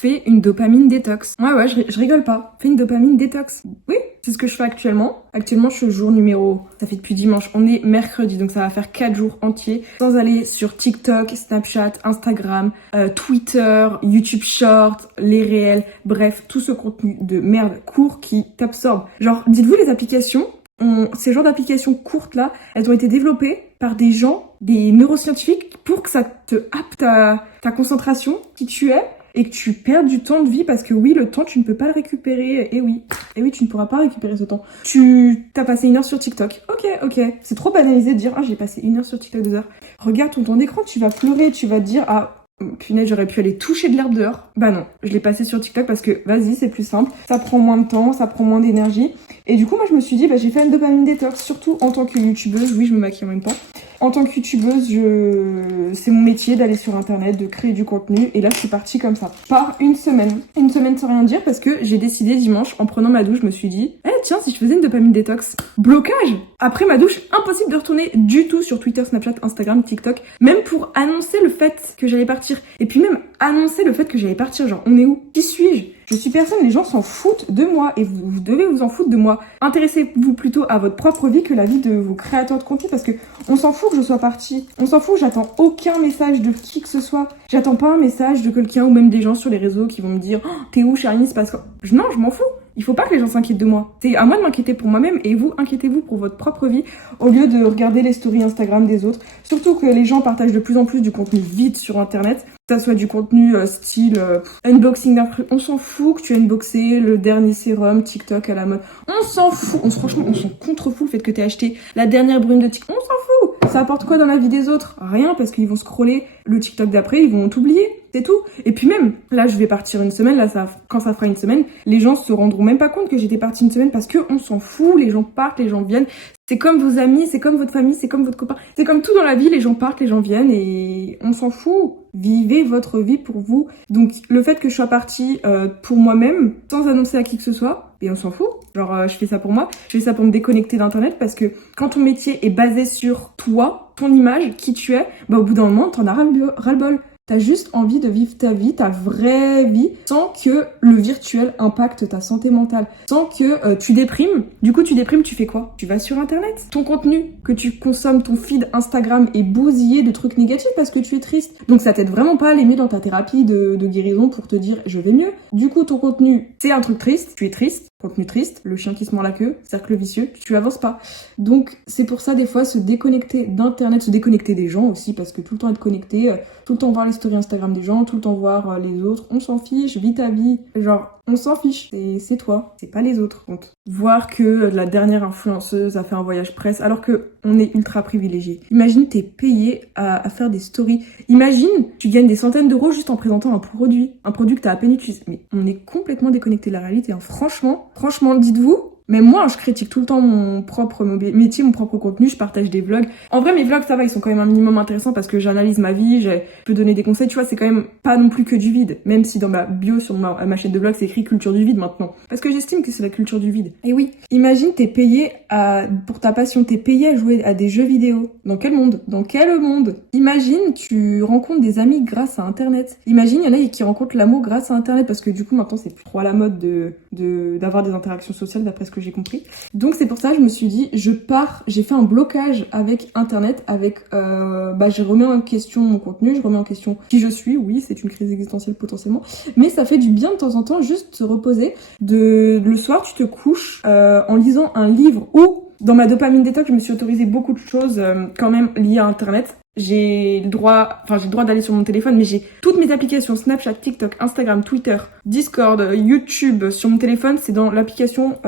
fais une dopamine détox. Ouais, je rigole pas. Fais une dopamine détox. Oui, c'est ce que je fais actuellement. Actuellement, je suis au jour numéro... Ça fait depuis dimanche. On est mercredi, donc ça va faire 4 jours entiers sans aller sur TikTok, Snapchat, Instagram, Twitter, YouTube Short, les réels, bref, tout ce contenu de merde court qui t'absorbe. Genre, dites-vous les applications, ces genres d'applications courtes là, elles ont été développées par des gens, des neuroscientifiques, pour que ça te happe ta concentration, qui tu es, et que tu perds du temps de vie, parce que oui, le temps, tu ne peux pas le récupérer. Et oui, tu ne pourras pas récupérer ce temps. T'as passé 1 heure sur TikTok. Ok. C'est trop banalisé de dire, ah, j'ai passé 1 heure sur TikTok, 2 heures. Regarde ton temps d'écran, tu vas pleurer, tu vas te dire, ah, punaise, j'aurais pu aller toucher de l'herbe dehors. Bah non, je l'ai passé sur TikTok parce que, vas-y, c'est plus simple. Ça prend moins de temps, ça prend moins d'énergie. Et du coup, moi, je me suis dit, bah, j'ai fait une dopamine détox, surtout en tant que youtubeuse. Oui, je me maquille en même temps. En tant que youtubeuse, c'est mon métier d'aller sur internet, de créer du contenu. Et là, c'est parti comme ça. Par une semaine. Une semaine sans rien dire parce que j'ai décidé dimanche, en prenant ma douche, je me suis dit, tiens, si je faisais une dopamine détox. Blocage! Après ma douche, impossible de retourner du tout sur Twitter, Snapchat, Instagram, TikTok. Même pour annoncer le fait que j'allais partir. Et puis même annoncer le fait que j'allais partir. Genre, on est où? Qui suis-je? Je suis personne, les gens s'en foutent de moi et vous devez vous en foutre de moi. Intéressez-vous plutôt à votre propre vie que la vie de vos créateurs de contenu parce que on s'en fout que je sois partie. On s'en fout, j'attends aucun message de qui que ce soit. J'attends pas un message de quelqu'un ou même des gens sur les réseaux qui vont me dire oh, t'es où Charline, c'est parce que... Non, je m'en fous. Il faut pas que les gens s'inquiètent de moi. C'est à moi de m'inquiéter pour moi-même et vous, inquiétez-vous pour votre propre vie au lieu de regarder les stories Instagram des autres. Surtout que les gens partagent de plus en plus du contenu vide sur Internet. Que ça soit du contenu style unboxing d'un fruit. On s'en fout que tu aies unboxé le dernier sérum TikTok à la mode. On s'en fout. Franchement, on s'en contrefout le fait que tu aies acheté la dernière brune de TikTok. On s'en fout. Ça apporte quoi dans la vie des autres? Rien, parce qu'ils vont scroller le TikTok d'après, ils vont t'oublier. C'est tout. Et puis même, là, je vais partir une semaine. Là, quand ça fera une semaine, les gens se rendront même pas compte que j'étais partie une semaine parce que on s'en fout. Les gens partent, les gens viennent. C'est comme vos amis, c'est comme votre famille, c'est comme votre copain. C'est comme tout dans la vie. Les gens partent, les gens viennent et on s'en fout. Vivez votre vie pour vous. Donc, le fait que je sois partie pour moi-même, sans annoncer à qui que ce soit, et on s'en fout. Genre, je fais ça pour moi. Je fais ça pour me déconnecter d'Internet parce que quand ton métier est basé sur toi, ton image, qui tu es, bah au bout d'un moment, t'en as ras-le-bol. T'as juste envie de vivre ta vie, ta vraie vie, sans que le virtuel impacte ta santé mentale, sans que tu déprimes. Du coup, tu déprimes, tu fais quoi? Tu vas sur Internet. Ton contenu que tu consommes, ton feed Instagram est bousillé de trucs négatifs parce que tu es triste. Donc ça t'aide vraiment pas à l'aimer dans ta thérapie de guérison pour te dire je vais mieux. Du coup, ton contenu, c'est un truc triste, tu es triste. Contenu triste, le chien qui se mord la queue, cercle vicieux, tu avances pas. Donc c'est pour ça des fois se déconnecter d'Internet, se déconnecter des gens aussi, parce que tout le temps être connecté, tout le temps voir les stories Instagram des gens, tout le temps voir les autres, on s'en fiche, vis ta vie. Genre, on s'en fiche, c'est toi, c'est pas les autres. Donc, voir que la dernière influenceuse a fait un voyage presse, alors que on est ultra privilégié. Imagine, t'es payé à faire des stories. Imagine, tu gagnes des centaines d'euros juste en présentant un produit que t'as à peine utilisé. Mais on est complètement déconnecté de la réalité, hein. Franchement, dites-vous, mais moi, je critique tout le temps mon propre métier, mon propre contenu, je partage des vlogs. En vrai, mes vlogs, ça va, ils sont quand même un minimum intéressants parce que j'analyse ma vie, je peux donner des conseils, tu vois, c'est quand même pas non plus que du vide. Même si dans ma bio sur ma chaîne de vlog, c'est écrit culture du vide maintenant. Parce que j'estime que c'est la culture du vide. Et oui, imagine, t'es payé pour ta passion, t'es payé à jouer à des jeux vidéo. Dans quel monde? Dans quel monde? Imagine, tu rencontres des amis grâce à Internet. Imagine, il y en a qui rencontrent l'amour grâce à Internet parce que du coup, maintenant, c'est plus trop à la mode d'avoir des interactions sociales d'après ce que j'ai compris. Donc c'est pour ça je me suis dit j'ai fait un blocage avec Internet, avec je remets en question mon contenu, je remets en question qui je suis. Oui, c'est une crise existentielle potentiellement, mais ça fait du bien de temps en temps juste se reposer. Le soir tu te couches en lisant un livre ou dans ma dopamine détox je me suis autorisé beaucoup de choses quand même liées à Internet. J'ai le droit d'aller sur mon téléphone, mais j'ai toutes mes applications, Snapchat, TikTok, Instagram, Twitter, Discord, YouTube sur mon téléphone, c'est dans l'application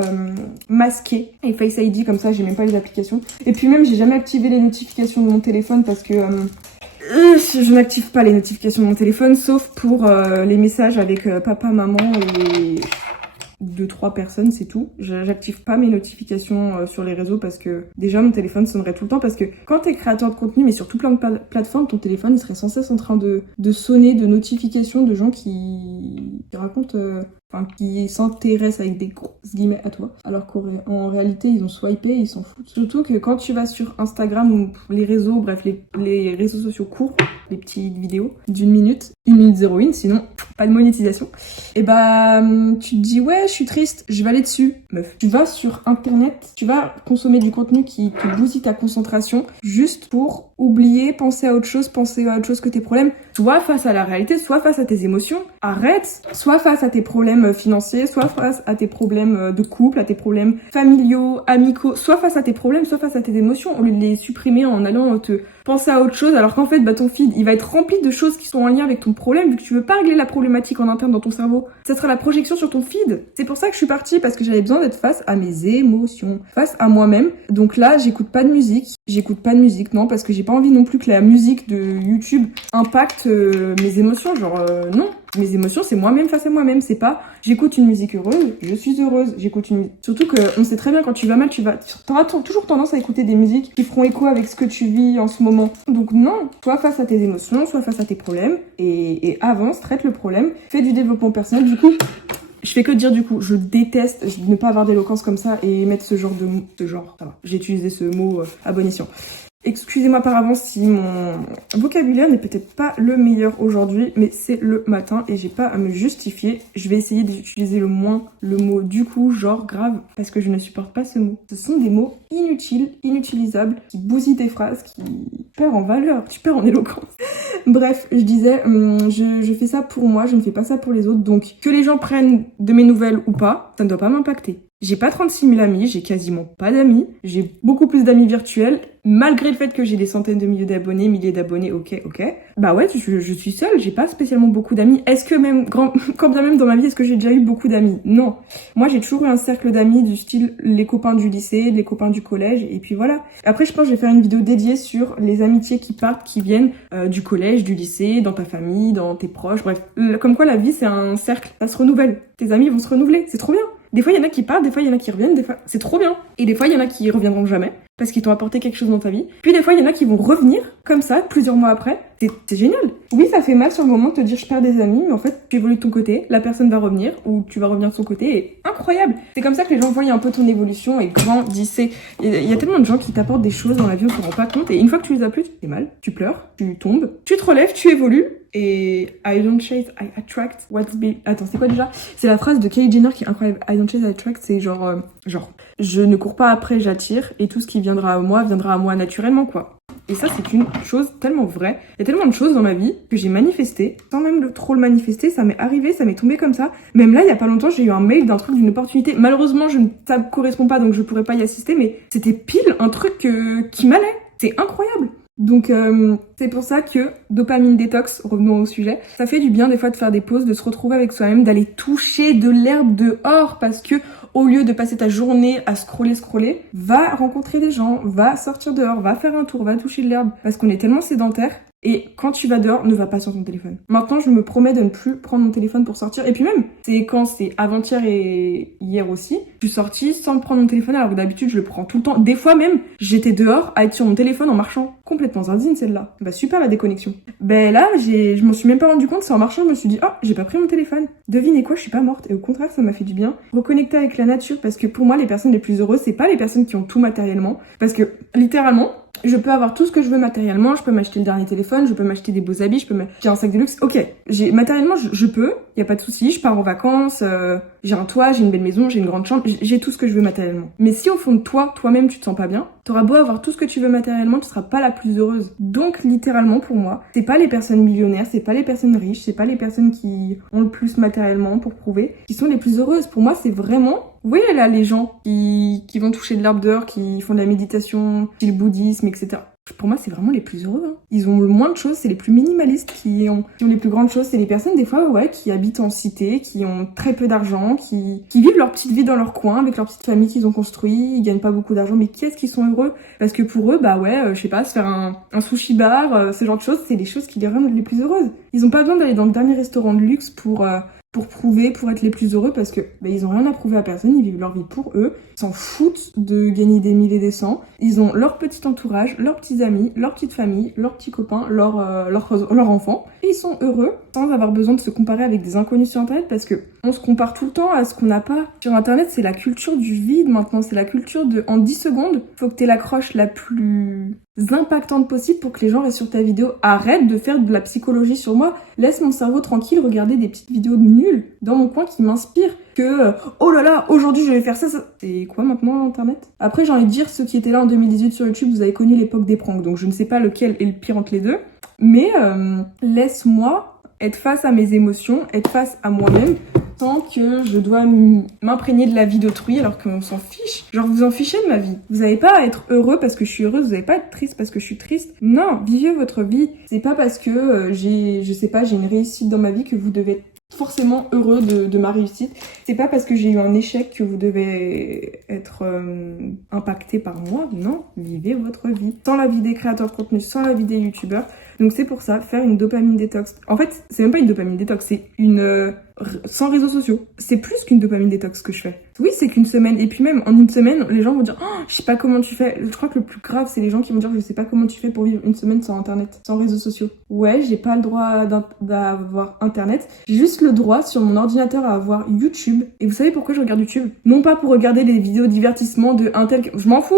masquée et Face ID, comme ça j'ai même pas les applications. Et puis même j'ai jamais activé les notifications de mon téléphone parce que je n'active pas les notifications de mon téléphone, sauf pour les messages avec papa, maman et 2-3 personnes, c'est tout. J'active pas mes notifications sur les réseaux parce que déjà mon téléphone sonnerait tout le temps parce que quand t'es créateur de contenu mais sur tout plein de plateformes, ton téléphone il serait sans cesse en train de sonner de notifications de gens qui racontent qui s'intéressent avec des grosses guillemets à toi, alors qu'en réalité ils ont swipé, ils s'en foutent. Surtout que quand tu vas sur Instagram ou les réseaux, bref les réseaux sociaux courts, les petites vidéos d'1 minute, 1 minute 0 sinon pas de monétisation. Et bah tu te dis ouais je suis triste, je vais aller dessus. Meuf, tu vas sur internet, tu vas consommer du contenu qui te bousille ta concentration juste pour oublier, penser à autre chose que tes problèmes, soit face à la réalité, soit face à tes émotions. Arrête, soit face à tes problèmes financiers, soit face à tes problèmes de couple, à tes problèmes familiaux, amicaux, soit face à tes problèmes, soit face à tes émotions, au lieu de les supprimer en allant te penser à autre chose, alors qu'en fait, ton feed, il va être rempli de choses qui sont en lien avec ton problème, vu que tu veux pas régler la problématique en interne dans ton cerveau. Ça sera la projection sur ton feed. C'est pour ça que je suis partie, parce que j'avais besoin d'être face à mes émotions, face à moi-même. Donc là, j'écoute pas de musique, non, parce que j'ai pas envie non plus que la musique de YouTube impacte mes émotions, non. Mes émotions, c'est moi-même face à moi-même, c'est pas j'écoute une musique heureuse, je suis heureuse, surtout que on sait très bien quand tu vas mal, t'auras toujours tendance à écouter des musiques qui feront écho avec ce que tu vis en ce moment. Donc non, soit face à tes émotions, soit face à tes problèmes, et avance, traite le problème, fais du développement personnel. Du coup, je fais que dire du coup, je déteste ne pas avoir d'éloquence comme ça et mettre ce genre, ça va, j'ai utilisé ce mot à bon escient. Excusez-moi par avance si mon vocabulaire n'est peut-être pas le meilleur aujourd'hui, mais c'est le matin et j'ai pas à me justifier. Je vais essayer d'utiliser le moins le mot du coup, genre grave, parce que je ne supporte pas ce mot. Ce sont des mots inutiles, inutilisables, qui bousillent tes phrases, qui perdent en valeur, tu perds en éloquence. Bref, je disais, je fais ça pour moi, je ne fais pas ça pour les autres, donc que les gens prennent de mes nouvelles ou pas, ça ne doit pas m'impacter. J'ai pas 36 000 amis, j'ai quasiment pas d'amis, j'ai beaucoup plus d'amis virtuels, malgré le fait que j'ai des centaines de milliers d'abonnés, ok. Bah ouais, je suis seule, j'ai pas spécialement beaucoup d'amis. Est-ce que même, quand bien même dans ma vie, est-ce que j'ai déjà eu beaucoup d'amis? Non. Moi, j'ai toujours eu un cercle d'amis du style les copains du lycée, les copains du collège, et puis voilà. Après, je pense que je vais faire une vidéo dédiée sur les amitiés qui partent, qui viennent du collège, du lycée, dans ta famille, dans tes proches, bref. Comme quoi, la vie, c'est un cercle, ça se renouvelle. Tes amis vont se renouveler, c'est trop bien. Des fois, il y en a qui partent, des fois, il y en a qui reviennent, des fois, c'est trop bien. Et des fois, il y en a qui reviendront jamais, parce qu'ils t'ont apporté quelque chose dans ta vie. Puis des fois, il y en a qui vont revenir, comme ça, plusieurs mois après. C'est génial. Oui, ça fait mal sur le moment de te dire je perds des amis, mais en fait, tu évolues de ton côté, la personne va revenir, ou tu vas revenir de son côté, et incroyable. C'est comme ça que les gens voient un peu ton évolution et grandissent. Il y a tellement de gens qui t'apportent des choses dans la vie, on se rend pas compte, et une fois que tu les as plus, tu fais mal, tu pleures, tu tombes, tu te relèves, tu évolues. Et I don't chase, I attract what's be... Attends, c'est quoi déjà? C'est la phrase de Kylie Jenner qui est incroyable. I don't chase, I attract, c'est genre, je ne cours pas après, j'attire, et tout ce qui viendra à moi naturellement, quoi. Et ça, c'est une chose tellement vraie. Il y a tellement de choses dans ma vie que j'ai manifesté, sans même trop le manifester, ça m'est arrivé, ça m'est tombé comme ça. Même là, il y a pas longtemps, j'ai eu un mail d'un truc, d'une opportunité. Malheureusement, ça me correspond pas, donc je pourrais pas y assister, mais c'était pile un truc qui m'allait. C'est incroyable. Donc c'est pour ça que dopamine détox, revenons au sujet, ça fait du bien des fois de faire des pauses, de se retrouver avec soi-même, d'aller toucher de l'herbe dehors, parce que au lieu de passer ta journée à scroller, va rencontrer des gens, va sortir dehors, va faire un tour, va toucher de l'herbe, parce qu'on est tellement sédentaire. Et quand tu vas dehors, ne va pas sur ton téléphone. Maintenant, je me promets de ne plus prendre mon téléphone pour sortir. Et puis même, c'est avant-hier et hier aussi, je suis sortie sans prendre mon téléphone, alors que d'habitude, je le prends tout le temps. Des fois même, j'étais dehors à être sur mon téléphone en marchant. Complètement zindine, celle-là. Bah super la déconnexion. Ben là, je m'en suis même pas rendu compte, c'est en marchant, je me suis dit, oh, j'ai pas pris mon téléphone. Devinez quoi, je suis pas morte. Et au contraire, ça m'a fait du bien. Reconnecter avec la nature, parce que pour moi, les personnes les plus heureuses, c'est pas les personnes qui ont tout matériellement. Parce que, littéralement, je peux avoir tout ce que je veux matériellement, je peux m'acheter le dernier téléphone, je peux m'acheter des beaux habits, je peux m'acheter un sac de luxe. Ok, matériellement, je peux, y a pas de souci, je pars en vacances, j'ai un toit, j'ai une belle maison, j'ai une grande chambre, j'ai tout ce que je veux matériellement. Mais si au fond de toi-même, tu te sens pas bien, t'auras beau avoir tout ce que tu veux matériellement, tu seras pas la plus heureuse. Donc, littéralement, pour moi, c'est pas les personnes millionnaires, c'est pas les personnes riches, c'est pas les personnes qui ont le plus matériellement pour prouver, qui sont les plus heureuses. Pour moi, c'est vraiment... Vous voyez là, les gens qui vont toucher de l'herbe dehors, qui font de la méditation, le bouddhisme, etc. Pour moi, c'est vraiment les plus heureux. Hein. Ils ont le moins de choses, c'est les plus minimalistes qui ont les plus grandes choses. C'est les personnes, des fois, ouais, qui habitent en cité, qui ont très peu d'argent, qui vivent leur petite vie dans leur coin, avec leur petite famille qu'ils ont construit. Ils gagnent pas beaucoup d'argent, mais qu'est-ce qu'ils sont heureux? Parce que pour eux, bah ouais, je sais pas, se faire un sushi bar, ce genre de choses, c'est les choses qui les rendent les plus heureuses. Ils ont pas besoin d'aller dans le dernier restaurant de luxe pour prouver, pour être les plus heureux, parce que ils ont rien à prouver à personne, ils vivent leur vie pour eux, ils s'en foutent de gagner des milliers et des cents, ils ont leur petit entourage, leurs petits amis, leur petite famille, leurs petits copains, leurs enfants, et ils sont heureux sans avoir besoin de se comparer avec des inconnus sur internet, parce que on se compare tout le temps à ce qu'on n'a pas. Sur internet, c'est la culture du vide maintenant, c'est la culture de en 10 secondes, faut que t'aies l'accroche la plus impactantes possibles pour que les gens restent sur ta vidéo. Arrête de faire de la psychologie sur moi. Laisse mon cerveau tranquille regarder des petites vidéos nulles dans mon coin qui m'inspirent. Que oh là là, aujourd'hui je vais faire ça. C'est quoi maintenant Internet? Après, j'ai envie de dire, ceux qui étaient là en 2018 sur YouTube, vous avez connu l'époque des pranks. Donc je ne sais pas lequel est le pire entre les deux. Mais laisse-moi être face à mes émotions, être face à moi-même, sans que je dois m'imprégner de la vie d'autrui alors qu'on s'en fiche. Genre, vous en fichez de ma vie. Vous n'avez pas à être heureux parce que je suis heureuse, vous n'avez pas à être triste parce que je suis triste. Non, vivez votre vie. C'est pas parce que j'ai une réussite dans ma vie que vous devez être forcément heureux de ma réussite. C'est pas parce que j'ai eu un échec que vous devez être impacté par moi. Non, vivez votre vie. Sans la vie des créateurs de contenu, sans la vie des youtubeurs. Donc c'est pour ça, faire une dopamine détox. En fait, c'est même pas une dopamine détox, c'est une... sans réseaux sociaux. C'est plus qu'une dopamine détox que je fais. Oui, c'est qu'une semaine. Et puis même, en une semaine, les gens vont dire « Oh, je sais pas comment tu fais ». Je crois que le plus grave, c'est les gens qui vont dire « Je sais pas comment tu fais pour vivre une semaine sans Internet, sans réseaux sociaux ». Ouais, j'ai pas le droit d'avoir Internet. J'ai juste le droit, sur mon ordinateur, à avoir YouTube. Et vous savez pourquoi je regarde YouTube? Non pas pour regarder des vidéos divertissement de un tel... Je m'en fous.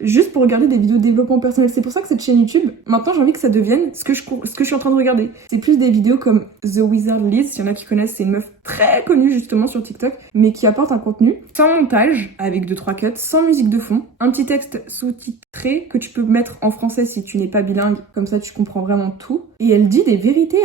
Juste pour regarder des vidéos de développement personnel. C'est pour ça que cette chaîne YouTube, maintenant, j'ai envie que ça devienne ce que je suis en train de regarder. C'est plus des vidéos comme The Wizard Liz, s'il y en a qui connaissent, c'est une meuf très connue justement sur TikTok, mais qui apporte un contenu sans montage, avec 2-3 cuts, sans musique de fond, un petit texte sous-titré que tu peux mettre en français si tu n'es pas bilingue, comme ça tu comprends vraiment tout. Et elle dit des vérités,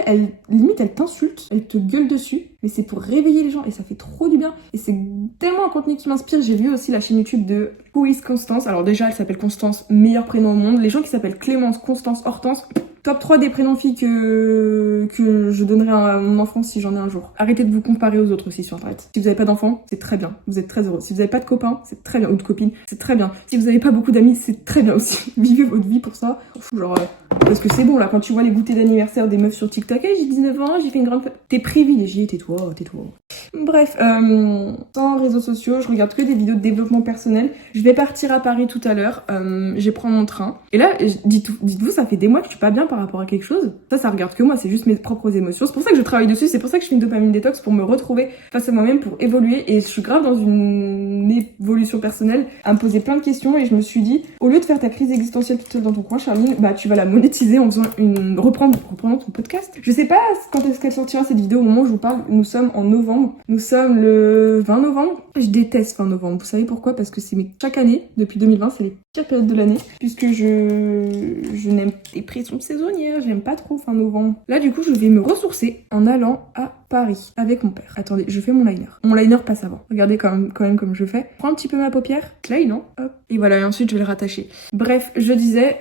limite elle t'insulte, elle te gueule dessus, mais c'est pour réveiller les gens et ça fait trop du bien. Et c'est tellement un contenu qui m'inspire. J'ai vu aussi la chaîne YouTube de Who is Constance. Alors déjà elle s'appelle Constance, meilleur prénom au monde. Les gens qui s'appellent Clémence, Constance, Hortense, top 3 des prénoms filles que je donnerai à mon enfant si j'en ai un jour. Arrêtez de vous comparer aux autres aussi sur internet. Si vous n'avez pas d'enfants, c'est très bien. Vous êtes très heureux. Si vous n'avez pas de copains, c'est très bien. Ou de copines, c'est très bien. Si vous n'avez pas beaucoup d'amis, c'est très bien aussi. Vivez votre vie pour ça. Genre, parce que c'est bon là, quand tu vois les goûters d'anniversaire des meufs sur TikTok, hey, j'ai 19 ans, j'ai fait une grande fête. T'es privilégié, tais-toi. Bref, sans réseaux sociaux, je regarde que des vidéos de développement personnel. Je vais partir à Paris tout à l'heure. Je vais prendre mon train. Et là, dites-vous, ça fait des mois que je suis pas bien par rapport à quelque chose. Ça regarde que moi, c'est juste mes propres émotions. C'est pour ça que je travaille dessus, c'est pour ça que je fais une dopamine détox, pour me retrouver face à moi-même, pour évoluer. Et je suis grave dans une évolution personnelle, à me poser plein de questions. Et je me suis dit, au lieu de faire ta crise existentielle toute seule dans ton coin, Charline, bah tu vas la monétiser en faisant reprenant ton podcast. Je sais pas quand est-ce qu'elle sortira cette vidéo. Au moment où je vous parle, nous sommes en novembre. Nous sommes le 20 novembre. Je déteste fin novembre. Vous savez pourquoi? Parce que chaque année, depuis 2020, c'est les pires périodes de l'année. Puisque je n'aime les pressions saisonnières. J'aime pas trop fin novembre. Là, du coup, je vais me ressourcer en allant à Paris avec mon père. Attendez, je fais mon liner. Mon liner passe avant. Regardez quand même comme je fais. Prends un petit peu ma paupière. Clay, non? Hop. Et voilà, et ensuite je vais le rattacher. Bref, je disais,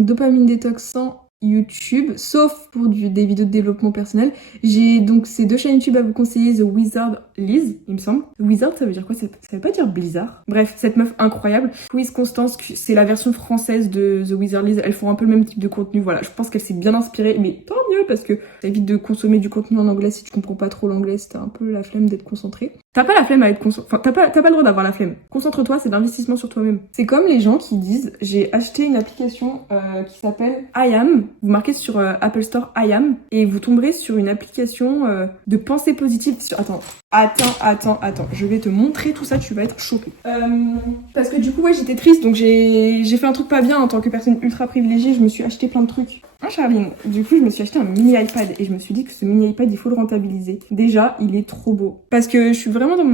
dopamine détox sans YouTube, sauf pour des vidéos de développement personnel. J'ai donc ces 2 chaînes YouTube à vous conseiller, The Wizard Liz, il me semble. Wizard, ça veut dire quoi? Ça veut pas dire Blizzard. Bref, cette meuf incroyable. Quiz Constance, c'est la version française de The Wizard Liz. Elles font un peu le même type de contenu. Voilà, je pense qu'elle s'est bien inspirée, mais tant mieux parce que ça évite de consommer du contenu en anglais si tu comprends pas trop l'anglais, si t'as un peu la flemme d'être concentré. T'as pas la flemme à être concentré. Enfin, t'as pas le droit d'avoir la flemme. Concentre-toi, c'est de l'investissement sur toi-même. C'est comme les gens qui disent, j'ai acheté une application qui s'appelle IAM. Vous marquez sur Apple Store IAM et vous tomberez sur une application de pensée positive. Attends, je vais te montrer tout ça, tu vas être choquée. Parce que du coup, ouais, j'étais triste, donc j'ai fait un truc pas bien en tant que personne ultra privilégiée, je me suis acheté plein de trucs. Charline, du coup, je me suis acheté un mini iPad et je me suis dit que ce mini iPad, il faut le rentabiliser. Déjà, il est trop beau. Parce que je suis vraiment dans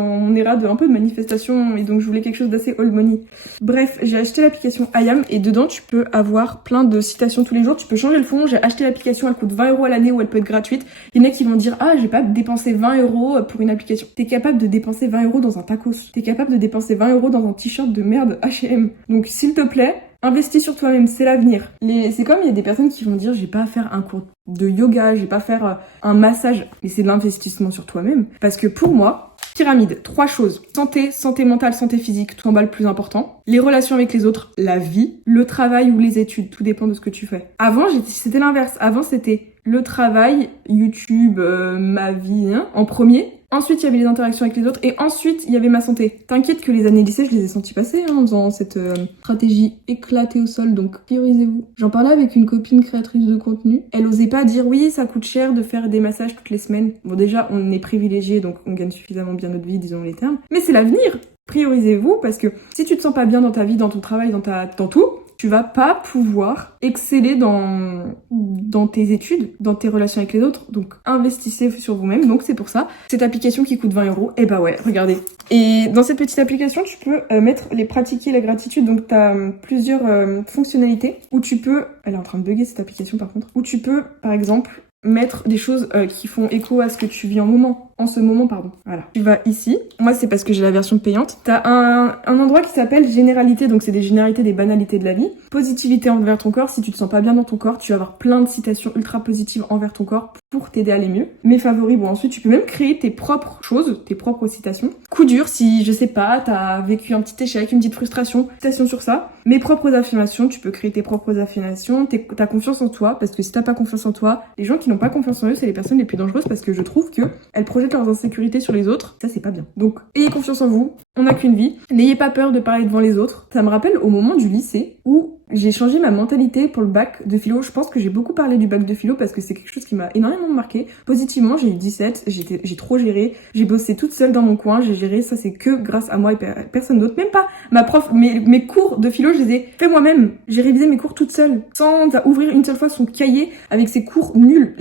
mon éra de un peu de manifestation et donc je voulais quelque chose d'assez old money. Bref, j'ai acheté l'application IAM et dedans, tu peux avoir plein de citations tous les jours. Tu peux changer le fond. J'ai acheté l'application, elle coûte 20 € à l'année ou elle peut être gratuite. Il y en a qui vont dire, ah, j'ai pas dépensé 20 € pour une application. T'es capable de dépenser 20 € dans un tacos. T'es capable de dépenser 20 € dans un t-shirt de merde H&M. Donc, s'il te plaît, investis sur toi-même, c'est l'avenir. C'est comme il y a des personnes qui vont dire j'ai pas à faire un cours de yoga, j'ai pas à faire un massage, mais c'est de l'investissement sur toi-même. Parce que pour moi, pyramide, 3 choses. Santé mentale, santé physique, tout en bas le plus important. Les relations avec les autres, la vie, le travail ou les études, tout dépend de ce que tu fais. Avant, c'était l'inverse. Avant, c'était le travail, YouTube, ma vie, hein, en premier. Ensuite, il y avait les interactions avec les autres. Et ensuite, il y avait ma santé. T'inquiète que les années lycée, je les ai senties passer en faisant cette stratégie éclatée au sol. Donc, priorisez-vous. J'en parlais avec une copine créatrice de contenu. Elle osait pas dire oui, ça coûte cher de faire des massages toutes les semaines. Bon, déjà, on est privilégiés, donc on gagne suffisamment bien notre vie, disons les termes. Mais c'est l'avenir. Priorisez-vous parce que si tu te sens pas bien dans ta vie, dans ton travail, dans tout, tu vas pas pouvoir exceller dans tes études, dans tes relations avec les autres. Donc investissez sur vous-même. Donc c'est pour ça, cette application qui coûte 20€, et bah ouais, regardez. Et dans cette petite application, tu peux mettre les pratiquer la gratitude. Donc t'as plusieurs fonctionnalités où tu peux... Elle est en train de bugger cette application par contre. Où tu peux, par exemple, mettre des choses qui font écho à ce que tu vis en ce moment, pardon. Voilà. Tu vas ici. Moi, c'est parce que j'ai la version payante. T'as un endroit qui s'appelle généralité. Donc, c'est des généralités, des banalités de la vie. Positivité envers ton corps. Si tu te sens pas bien dans ton corps, tu vas avoir plein de citations ultra positives envers ton corps pour t'aider à aller mieux. Mes favoris, bon, ensuite, tu peux même créer tes propres choses, tes propres citations. Coup dur, si, je sais pas, t'as vécu un petit échec, une petite frustration, citation sur ça. Mes propres affirmations, tu peux créer tes propres affirmations. T'as confiance en toi, parce que si t'as pas confiance en toi, les gens qui n'ont pas confiance en eux, c'est les personnes les plus dangereuses parce que je trouve que elles projettent leurs insécurités sur les autres. Ça, c'est pas bien. Donc, ayez confiance en vous. On n'a qu'une vie. N'ayez pas peur de parler devant les autres. Ça me rappelle au moment du lycée où j'ai changé ma mentalité pour le bac de philo. Je pense que j'ai beaucoup parlé du bac de philo parce que c'est quelque chose qui m'a énormément marqué. Positivement, j'ai eu 17, j'ai trop géré. J'ai bossé toute seule dans mon coin, j'ai géré. Ça, c'est que grâce à moi et personne d'autre. Même pas ma prof, mes cours de philo, je les ai fait moi-même. J'ai révisé mes cours toute seule, sans ouvrir une seule fois son cahier avec ses cours nuls.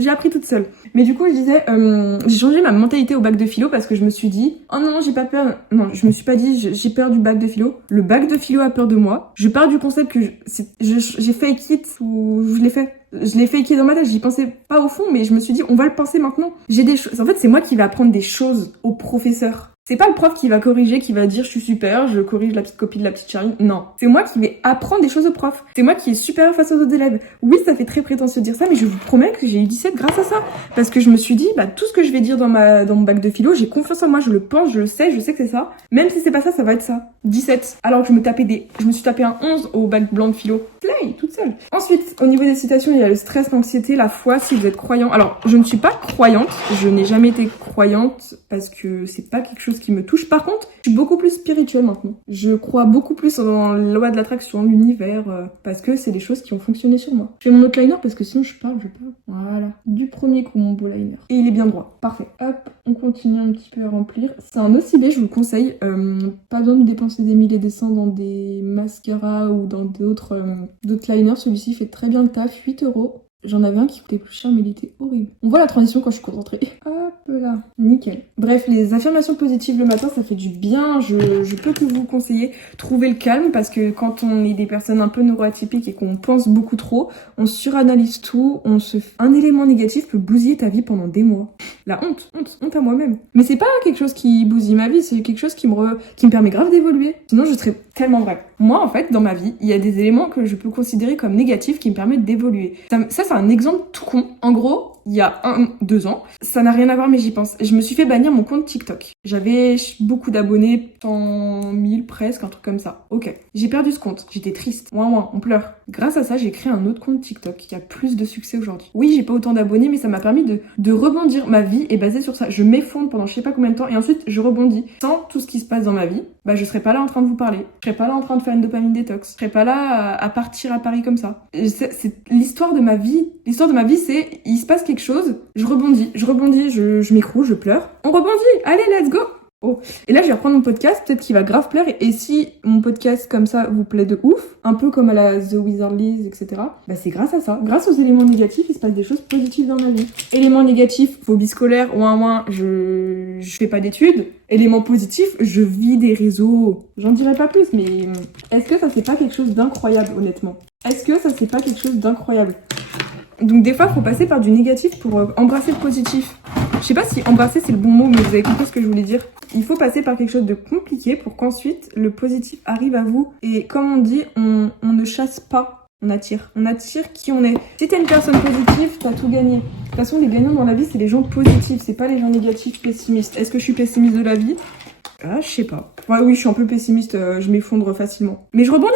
J'ai appris toute seule. Mais du coup, je disais, j'ai changé ma mentalité au bac de philo parce que je me suis dit, oh non, j'ai pas peur. Non, je me suis pas dit, j'ai peur du bac de philo. Le bac de philo a peur de moi. Je pars du concept que j'ai fake it ou je l'ai fait. Je l'ai faké dans ma tête, j'y pensais pas au fond, mais je me suis dit, on va le penser maintenant. J'ai des choses. En fait, c'est moi qui vais apprendre des choses au professeur. C'est pas le prof qui va corriger, qui va dire je suis super, je corrige la petite copie de la petite Charlie. Non. C'est moi qui vais apprendre des choses au prof. C'est moi qui est supérieur face aux autres élèves. Oui, ça fait très prétentieux de dire ça, mais je vous promets que j'ai eu 17 grâce à ça. Parce que je me suis dit, bah, tout ce que je vais dire dans mon bac de philo, j'ai confiance en moi, je le pense, je sais que c'est ça. Même si c'est pas ça, ça va être ça. 17. Alors que je me suis tapé un 11 au bac blanc de philo. Slay, toute seule. Ensuite, au niveau des citations, il y a le stress, l'anxiété, la foi, si vous êtes croyant. Alors, je ne suis pas croyante. Je n'ai jamais été croyante parce que c'est pas quelque chose qui me touche. Par contre, je suis beaucoup plus spirituelle maintenant. Je crois beaucoup plus dans la loi de l'attraction, l'univers, parce que c'est des choses qui ont fonctionné sur moi. Je fais mon outliner parce que sinon je parle. Voilà. Du premier coup, mon beau liner. Et il est bien droit. Parfait. Hop, on continue un petit peu à remplir. C'est un OCB, je vous le conseille. Pas besoin de dépenser des milliers et des cents dans des mascaras ou dans d'autres liners. Celui-ci fait très bien le taf. 8€. J'en avais un qui coûtait plus cher, mais il était horrible. On voit la transition quand je suis concentrée. Hop là, nickel. Bref, les affirmations positives le matin, ça fait du bien. Je peux que vous conseiller. Trouver le calme, parce que quand on est des personnes un peu neuroatypiques et qu'on pense beaucoup trop, on suranalyse tout. Un élément négatif peut bousiller ta vie pendant des mois. La honte à moi-même. Mais c'est pas quelque chose qui bousille ma vie, c'est quelque chose qui me permet grave d'évoluer. Sinon, je serais tellement vraie. Moi, en fait, dans ma vie, il y a des éléments que je peux considérer comme négatifs qui me permettent d'évoluer. Ça, c'est un exemple tout con. En gros, il y a 2 ans, ça n'a rien à voir mais j'y pense. Je me suis fait bannir mon compte TikTok. J'avais beaucoup d'abonnés, 100 000 presque, un truc comme ça. Ok, j'ai perdu ce compte. J'étais triste. Ouin, on pleure. Grâce à ça, j'ai créé un autre compte TikTok qui a plus de succès aujourd'hui. Oui, j'ai pas autant d'abonnés, mais ça m'a permis de rebondir. Ma vie est basée sur ça. Je m'effondre pendant je sais pas combien de temps et ensuite je rebondis. Sans tout ce qui se passe dans ma vie, bah je serais pas là en train de vous parler. Je serais pas là en train de faire une dopamine détox. Je serais pas là à partir à Paris comme ça. C'est l'histoire de ma vie. L'histoire de ma vie, c'est il se passe quelque chose, je rebondis, je m'écroule, je pleure. On rebondit, allez, let's go. Oh. Et là, je vais reprendre mon podcast, peut-être qu'il va grave plaire. Et si mon podcast comme ça vous plaît de ouf, un peu comme à la The Wizardlies, etc., bah c'est grâce à ça. Grâce aux éléments négatifs, il se passe des choses positives dans ma vie. Éléments négatifs, phobie scolaire, je fais pas d'études. Éléments positifs, je vis des réseaux. J'en dirai pas plus, mais est-ce que ça c'est pas quelque chose d'incroyable, honnêtement? Est-ce que ça c'est pas quelque chose d'incroyable? Donc des fois, il faut passer par du négatif pour embrasser le positif. Je sais pas si embrasser c'est le bon mot, mais vous avez compris ce que je voulais dire. Il faut passer par quelque chose de compliqué pour qu'ensuite le positif arrive à vous. Et comme on dit, on ne chasse pas, on attire. On attire qui on est. Si t'es une personne positive, t'as tout gagné. De toute façon, les gagnants dans la vie, c'est les gens positifs, c'est pas les gens négatifs, pessimistes. Est-ce que je suis pessimiste de la vie? Ah, je sais pas. Ouais, oui, je suis un peu pessimiste, je m'effondre facilement. Mais je rebondis.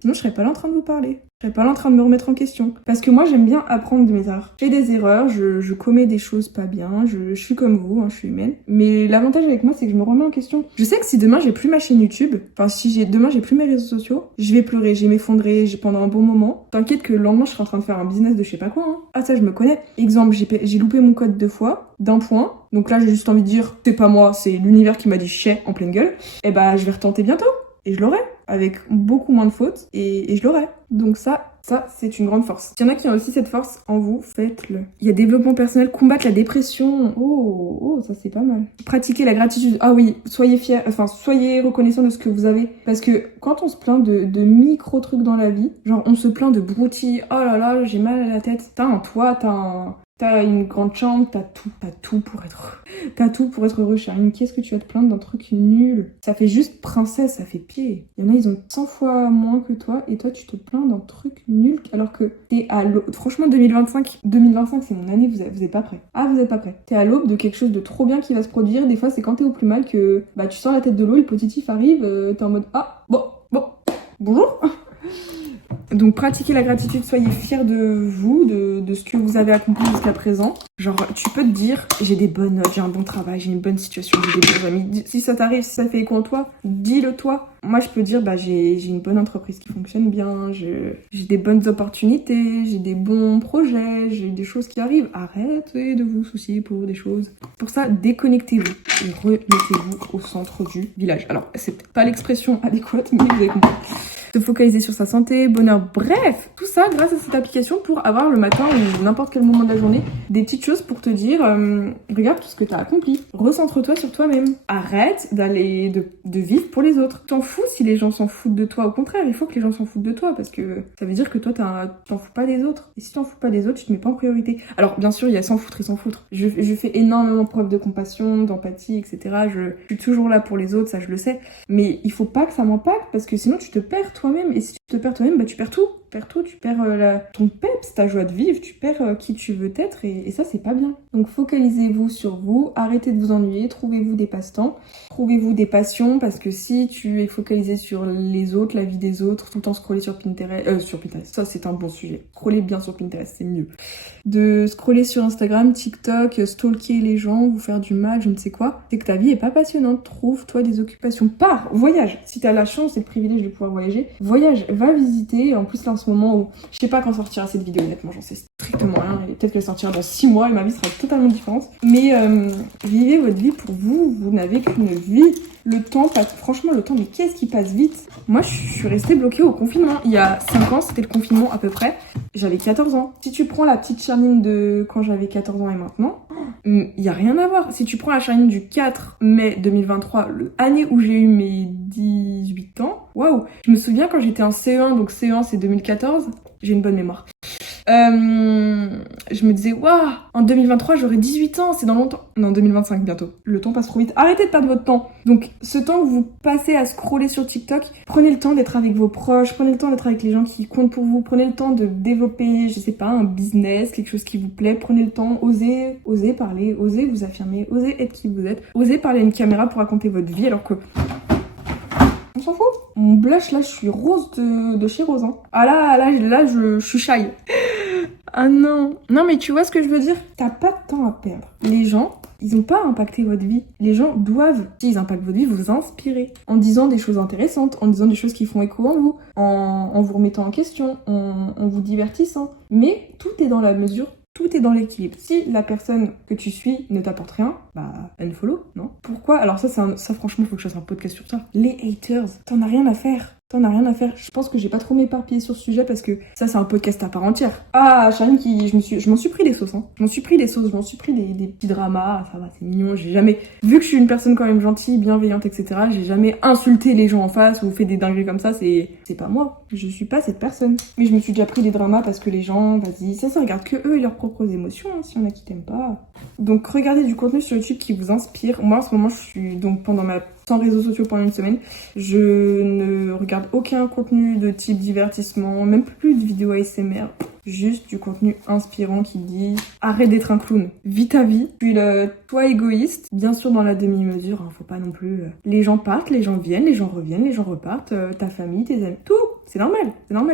Sinon, je serais pas là en train de vous parler. Je serais pas là en train de me remettre en question. Parce que moi, j'aime bien apprendre de mes erreurs. J'ai des erreurs, je commets des choses pas bien, je suis comme vous, hein, je suis humaine. Mais l'avantage avec moi, c'est que je me remets en question. Je sais que si demain, j'ai plus ma chaîne YouTube, enfin, si demain, j'ai plus mes réseaux sociaux, je vais pleurer, je vais m'effondrer, pendant un bon moment. T'inquiète que le lendemain, je serai en train de faire un business de je sais pas quoi, hein. Ah, ça, je me connais. Exemple, j'ai loupé mon code 2 fois, d'un point. Donc là, j'ai juste envie de dire, c'est pas moi, c'est l'univers qui m'a dit chais en pleine gueule. Et bah, je vais retenter bientôt. Et je l'aurai. avec beaucoup moins de fautes, et je l'aurais. Donc ça, c'est une grande force. Il y en a qui ont aussi cette force en vous, faites-le. Il y a développement personnel, combattre la dépression. Oh, ça c'est pas mal. Pratiquer la gratitude. Ah oui, soyez fiers, enfin, soyez reconnaissants de ce que vous avez. Parce que quand on se plaint de micro-trucs dans la vie, genre on se plaint de broutilles, oh là là, j'ai mal à la tête. T'as un toit, t'as une grande chambre, t'as tout pour être heureux, Charline. Qu'est-ce que tu vas te plaindre d'un truc nul? Ça fait juste princesse, ça fait pied. Il y en a, ils ont 100 fois moins que toi, et toi, tu te plains d'un truc nul, alors que t'es à l'aube. Franchement, 2025, c'est mon année, vous êtes pas prêts. Ah, vous êtes pas prêts. T'es à l'aube de quelque chose de trop bien qui va se produire. Des fois, c'est quand t'es au plus mal que bah tu sors la tête de l'eau, le positif arrive, t'es en mode ah, bonjour. Donc pratiquez la gratitude, soyez fiers de vous, de ce que vous avez accompli jusqu'à présent. Genre tu peux te dire j'ai des bonnes notes, j'ai un bon travail, j'ai une bonne situation, j'ai des bons amis. Si ça t'arrive, si ça fait écho en toi, dis-le toi. Moi je peux dire bah j'ai une bonne entreprise qui fonctionne bien, j'ai des bonnes opportunités, j'ai des bons projets, j'ai des choses qui arrivent. Arrêtez de vous soucier pour des choses. Pour ça, déconnectez-vous et remettez-vous au centre du village. Alors c'est peut-être pas l'expression adéquate, mais vous avez compris. Se focaliser sur sa santé, bonheur, bref, tout ça grâce à cette application pour avoir le matin ou n'importe quel moment de la journée des petites choses pour te dire regarde tout ce que t'as accompli, recentre-toi sur toi-même, arrête de vivre pour les autres. T'en fous si les gens s'en foutent de toi, au contraire, il faut que les gens s'en foutent de toi parce que ça veut dire que toi t'en fous pas des autres, et si t'en fous pas des autres, tu te mets pas en priorité. Alors bien sûr il y a s'en foutre et s'en foutre, je fais énormément preuve de compassion, d'empathie, etc. Je suis toujours là pour les autres, ça je le sais, mais il faut pas que ça m'impacte parce que sinon tu te perds toi-même, et si tu te perds toi-même, bah tu perds tout. Tu perds ton peps, ta joie de vivre, tu perds qui tu veux être, et ça c'est pas bien. Donc focalisez-vous sur vous, arrêtez de vous ennuyer, trouvez-vous des passe-temps, trouvez-vous des passions, parce que si tu es focalisé sur les autres, la vie des autres, tout le temps scroller sur Pinterest, ça c'est un bon sujet. Scroller bien sur Pinterest, c'est mieux. De scroller sur Instagram, TikTok, stalker les gens, vous faire du mal, je ne sais quoi, c'est que ta vie est pas passionnante. Trouve-toi des occupations, pars, voyage. Si t'as la chance et le privilège de pouvoir voyager, voyage, va visiter. En plus là en ce moment où je sais pas quand sortira cette vidéo, honnêtement j'en sais strictement rien, et peut-être qu'elle sortira dans 6 mois et ma vie sera totalement différente, mais vivez votre vie pour vous, vous n'avez qu'une vie. Le temps passe, franchement le temps, mais qu'est-ce qui passe vite. Moi je suis restée bloquée au confinement, il y a 5 ans c'était le confinement à peu près, j'avais 14 ans. Si tu prends la petite Charline de quand j'avais 14 ans et maintenant, il y a rien à voir. Si tu prends la Charline du 4 mai 2023, l'année où j'ai eu mes 18 ans, waouh. Je me souviens quand j'étais en CE1, donc CE1 c'est 2014, j'ai une bonne mémoire. Je me disais, waouh, en 2023 j'aurai 18 ans, c'est dans longtemps. Non, 2025 bientôt. Le temps passe trop vite. Arrêtez de perdre votre temps. Donc, ce temps que vous passez à scroller sur TikTok, prenez le temps d'être avec vos proches, prenez le temps d'être avec les gens qui comptent pour vous, prenez le temps de développer, je sais pas, un business, quelque chose qui vous plaît, prenez le temps, osez parler, osez vous affirmer, osez être qui vous êtes, osez parler à une caméra pour raconter votre vie alors que... On s'en fout. Mon blush là, je suis rose de chez Rose. Hein. Ah là, je suis shy. Ah non. Non mais tu vois ce que je veux dire? T'as pas de temps à perdre. Les gens, ils ont pas impacté votre vie. Les gens doivent, s'ils impactent votre vie, vous inspirer. En disant des choses intéressantes, en disant des choses qui font écho en vous, en vous remettant en question, en vous divertissant. Mais tout est dans la mesure. Tout est dans l'équilibre. Si la personne que tu suis ne t'apporte rien, bah unfollow, non? Pourquoi? Alors ça franchement, faut que je fasse un podcast sur ça. Les haters, t'en as rien à faire. Je pense que j'ai pas trop m'éparpillé sur ce sujet parce que ça c'est un podcast à part entière. Ah, Charline je m'en suis pris des sauces, hein. Je m'en suis pris des petits dramas, ça va, c'est mignon. J'ai jamais, vu que je suis une personne quand même gentille, bienveillante, etc., j'ai jamais insulté les gens en face ou fait des dingueries comme ça, c'est pas moi. Je suis pas cette personne. Mais je me suis déjà pris des dramas parce que les gens, vas-y, ça regarde que eux et leurs propres émotions, hein, si on a qui t'aiment pas. Donc regardez du contenu sur YouTube qui vous inspire. Moi en ce moment je suis donc sans réseaux sociaux pendant une semaine. Je ne regarde aucun contenu de type divertissement, même plus de vidéos ASMR. Juste du contenu inspirant qui dit arrête d'être un clown, vis ta vie. Puis toi égoïste, bien sûr dans la demi-mesure, hein, faut pas non plus. Les gens partent, les gens viennent, les gens reviennent, les gens repartent, ta famille, tes amis, tout. C'est normal,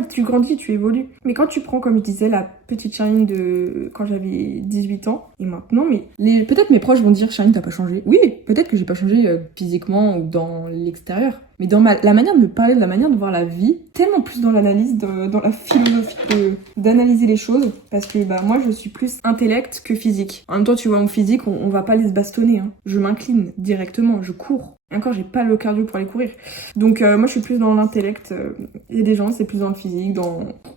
tu grandis, tu évolues. Mais quand tu prends, comme je disais, la petite Charline de quand j'avais 18 ans, et maintenant, mais peut-être mes proches vont dire Charline, t'as pas changé. Oui, peut-être que j'ai pas changé physiquement ou dans l'extérieur. mais dans la manière de me parler, de la manière de voir la vie, tellement plus dans l'analyse, dans la philosophie d'analyser les choses, parce que bah moi je suis plus intellect que physique. En même temps, tu vois, mon physique, on va pas aller se bastonner, hein. Je m'incline directement, je cours. Et encore, j'ai pas le cardio pour aller courir. Donc moi je suis plus dans l'intellect. Il y a des gens, c'est plus dans le physique,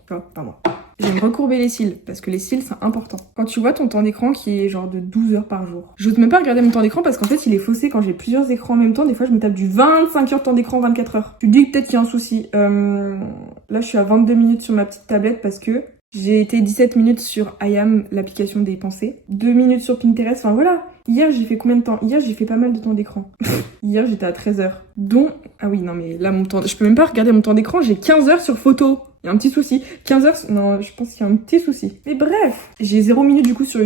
pardon. J'aime recourber les cils, parce que les cils, c'est important. Quand tu vois ton temps d'écran qui est genre de 12 heures par jour, j'ose même pas regarder mon temps d'écran parce qu'en fait, il est faussé quand j'ai plusieurs écrans en même temps. Des fois, je me tape du 25 heures de temps d'écran, 24 heures. Tu te dis peut-être qu'il y a un souci. Là, je suis à 22 minutes sur ma petite tablette parce que j'ai été 17 minutes sur IAM, l'application des pensées. 2 minutes sur Pinterest, enfin voilà. Hier, j'ai fait combien de temps? Hier, j'ai fait pas mal de temps d'écran. Hier, j'étais à 13 heures. Donc, ah oui, non mais là, mon temps... Je peux même pas regarder mon temps d'écran, j'ai 15 heures sur photo. Il y a un petit souci. 15 heures, non, je pense qu'il y a un petit souci. Mais bref, j'ai 0 minutes du coup sur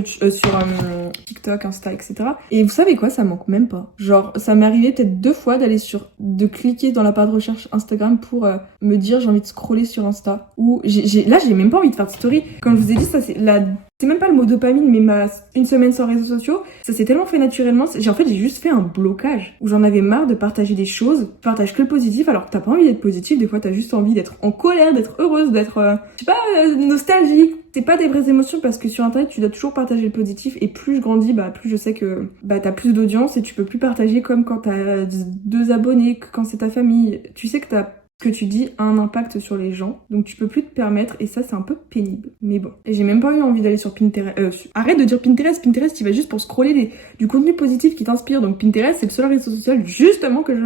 TikTok, Insta, etc. Et vous savez quoi, ça manque même pas. Genre, ça m'est arrivé peut-être 2 fois de cliquer dans la barre de recherche Instagram pour me dire j'ai envie de scroller sur Insta. Ou là, j'ai même pas envie de faire de story. Comme je vous ai dit, ça c'est même pas le mot dopamine, mais une semaine sans réseaux sociaux, ça s'est tellement fait naturellement. J'ai juste fait un blocage où j'en avais marre de partager des choses. Tu partages que le positif alors que t'as pas envie d'être positif. Des fois, t'as juste envie d'être en colère, d'être heureuse, d'être, nostalgique. C'est pas des vraies émotions parce que sur Internet, tu dois toujours partager le positif. Et plus je grandis, plus je sais que t'as plus d'audience et tu peux plus partager comme quand t'as 2 abonnés, que quand c'est ta famille. Tu sais que ce que tu dis a un impact sur les gens, donc tu peux plus te permettre, et ça c'est un peu pénible. Mais bon, et j'ai même pas eu envie d'aller sur Pinterest. Arrête de dire Pinterest, tu vas juste pour scroller du contenu positif qui t'inspire. Donc Pinterest c'est le seul réseau social justement que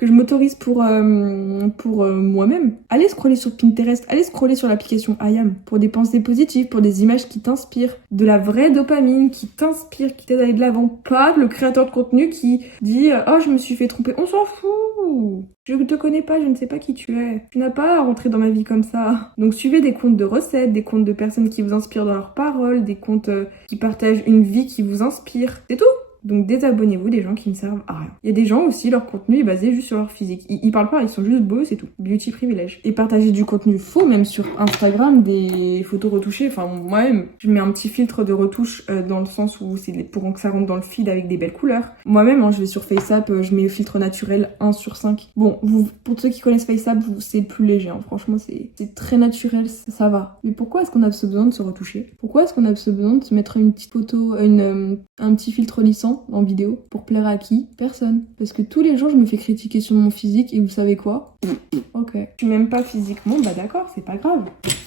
je m'autorise pour moi-même. Allez scroller sur Pinterest, allez scroller sur l'application IAM pour des pensées positives, pour des images qui t'inspirent, de la vraie dopamine qui t'inspire, qui t'aide à aller de l'avant. Pas le créateur de contenu qui dit « Oh, je me suis fait tromper ». On s'en fout. Je ne te connais pas, je ne sais pas qui tu es. Tu n'as pas à rentrer dans ma vie comme ça. Donc suivez des comptes de recettes, des comptes de personnes qui vous inspirent dans leurs paroles, des comptes qui partagent une vie qui vous inspire. C'est tout. Donc désabonnez-vous des gens qui ne servent à rien. Il y a des gens aussi, leur contenu est basé juste sur leur physique. Ils parlent pas, ils sont juste beaux, c'est tout. Beauty privilège. Et partager du contenu faux, même sur Instagram, des photos retouchées. Enfin, moi-même, je mets un petit filtre de retouche dans le sens où c'est pour que ça rentre dans le feed avec des belles couleurs. Moi-même, je vais sur FaceApp, je mets le filtre naturel 1/5. Bon, pour ceux qui connaissent FaceApp, c'est le plus léger. Hein. Franchement, c'est très naturel, ça va. Mais pourquoi est-ce qu'on a besoin de se retoucher? Pourquoi est-ce qu'on a besoin de se mettre une petite photo, un petit filtre lissant en vidéo pour plaire à qui? Personne. Parce que tous les jours je me fais critiquer sur mon physique et vous savez quoi? Ok. Tu m'aimes pas physiquement? Bah d'accord, c'est pas grave.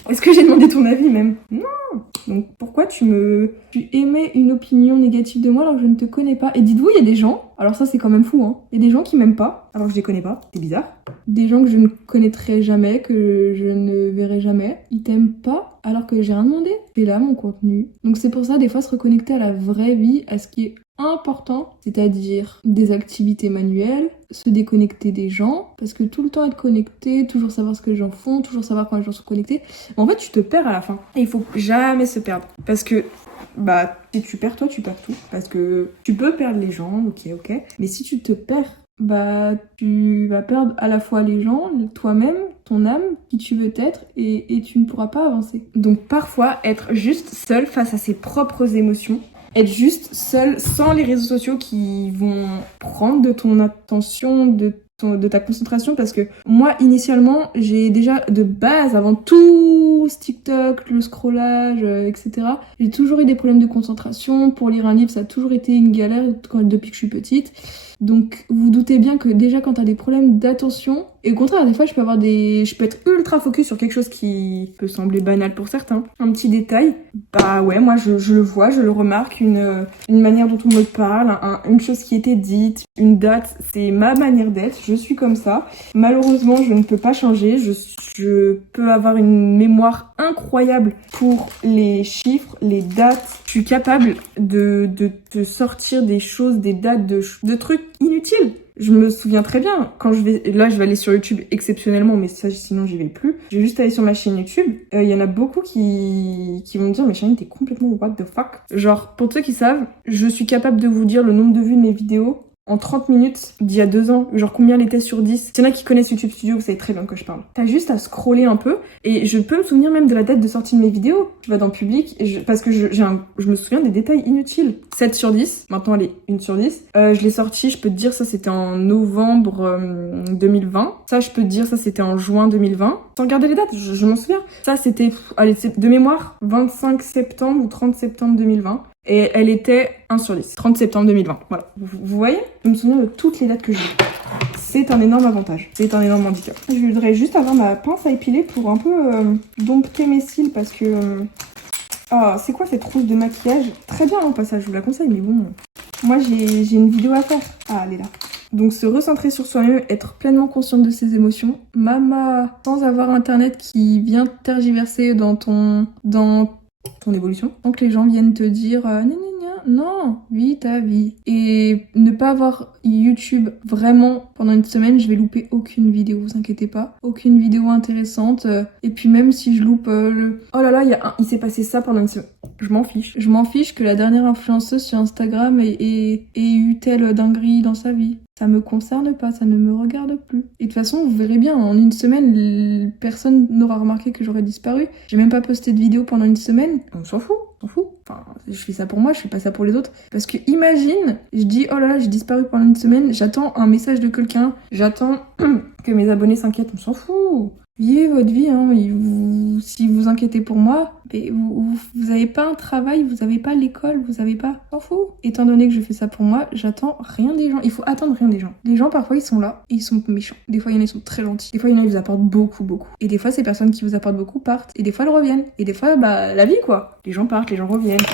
Est-ce que j'ai demandé ton avis même? Non. Donc pourquoi tu émets une opinion négative de moi alors que je ne te connais pas? Et dites-vous, il y a des gens, alors ça c'est quand même fou, hein. Il y a des gens qui m'aiment pas alors que je les connais pas. C'est bizarre. Des gens que je ne connaîtrai jamais, que je ne verrai jamais. Ils t'aiment pas alors que j'ai rien demandé. C'est là mon contenu. Donc c'est pour ça, des fois, se reconnecter à la vraie vie, à ce qui est important, c'est-à-dire des activités manuelles, se déconnecter des gens, parce que tout le temps être connecté, toujours savoir ce que les gens font, toujours savoir quand les gens sont connectés, en fait tu te perds à la fin. Et il faut jamais se perdre, parce que si tu perds toi, tu perds tout, parce que tu peux perdre les gens, ok, mais si tu te perds, tu vas perdre à la fois les gens, toi-même, ton âme, qui tu veux être, et tu ne pourras pas avancer. Donc parfois, être juste seul face à ses propres émotions, être juste seul, sans les réseaux sociaux qui vont prendre de ton attention, de ta concentration, parce que moi, initialement, j'ai déjà, de base, avant tout ce TikTok, le scrollage, etc., j'ai toujours eu des problèmes de concentration. Pour lire un livre, ça a toujours été une galère depuis que je suis petite. Donc, vous doutez bien que déjà, quand t'as des problèmes d'attention, et au contraire, des fois, je peux être ultra focus sur quelque chose qui peut sembler banal pour certains. Un petit détail, ouais, moi, je le vois, je le remarque, une manière dont on me parle, une chose qui était dite, une date, c'est ma manière d'être, je suis comme ça. Malheureusement, je ne peux pas changer, je peux avoir une mémoire incroyable pour les chiffres, les dates. Je suis capable de te sortir des choses, des dates, de trucs inutiles. Je me souviens très bien, quand je vais aller sur YouTube exceptionnellement, mais ça, sinon j'y vais plus. Je vais juste aller sur ma chaîne YouTube. Il y en a beaucoup qui vont me dire, mais Charline, t'es complètement what the fuck. Genre, pour ceux qui savent, je suis capable de vous dire le nombre de vues de mes vidéos en 30 minutes d'il y a 2 ans, genre combien elle était sur 10. S'il y en a qui connaissent YouTube Studio, vous savez très bien de quoi je parle. T'as juste à scroller un peu, et je peux me souvenir même de la date de sortie de mes vidéos. Tu vas dans Public, parce que je me souviens des détails inutiles. 7 sur 10, maintenant elle est 1 sur 10. Je l'ai sortie, je peux te dire, ça c'était en novembre 2020. Ça, je peux te dire, ça c'était en juin 2020. Sans regarder les dates, je m'en souviens. Ça c'était, allez, c'est de mémoire, 25 septembre ou 30 septembre 2020. Et elle était 1 sur 10. 30 septembre 2020. Voilà. Vous voyez? Je me souviens de toutes les dates que j'ai. C'est un énorme avantage. C'est un énorme handicap. Je voudrais juste avoir ma pince à épiler pour un peu dompter mes cils parce que... Ah, c'est quoi cette trousse de maquillage? Très bien au passage, je vous la conseille, mais bon... Moi, j'ai une vidéo à faire. Ah, elle est là. Donc se recentrer sur soi-même, être pleinement consciente de ses émotions. Mama, sans avoir internet qui vient tergiverser dans ton évolution. Sans que les gens viennent te dire non, vis ta vie. Et ne pas avoir YouTube vraiment pendant une semaine, je vais louper aucune vidéo, vous inquiétez pas. Aucune vidéo intéressante. Et puis même si je loupe oh là là, il s'est passé ça pendant une semaine. Je m'en fiche. Je m'en fiche que la dernière influenceuse sur Instagram ait eu telle dinguerie dans sa vie. Ça me concerne pas, ça ne me regarde plus. Et de toute façon, vous verrez bien, en une semaine, personne n'aura remarqué que j'aurais disparu. J'ai même pas posté de vidéo pendant une semaine. On s'en fout, on s'en fout. Enfin, je fais ça pour moi, je fais pas ça pour les autres. Parce que imagine, je dis, oh là là, j'ai disparu pendant une semaine, j'attends un message de quelqu'un, j'attends que mes abonnés s'inquiètent, on s'en fout. Vivez votre vie, hein. Si vous inquiétez pour moi, vous avez pas un travail, vous avez pas l'école, vous avez pas... S'en fout. Étant donné que je fais ça pour moi, j'attends rien des gens. Il faut attendre rien des gens. Les gens, parfois, ils sont là et ils sont méchants. Des fois, il y en a, ils sont très gentils. Des fois, il y en a, ils vous apportent beaucoup, beaucoup. Et des fois, ces personnes qui vous apportent beaucoup partent. Et des fois, elles reviennent. Et des fois, la vie, quoi. Les gens partent, les gens reviennent.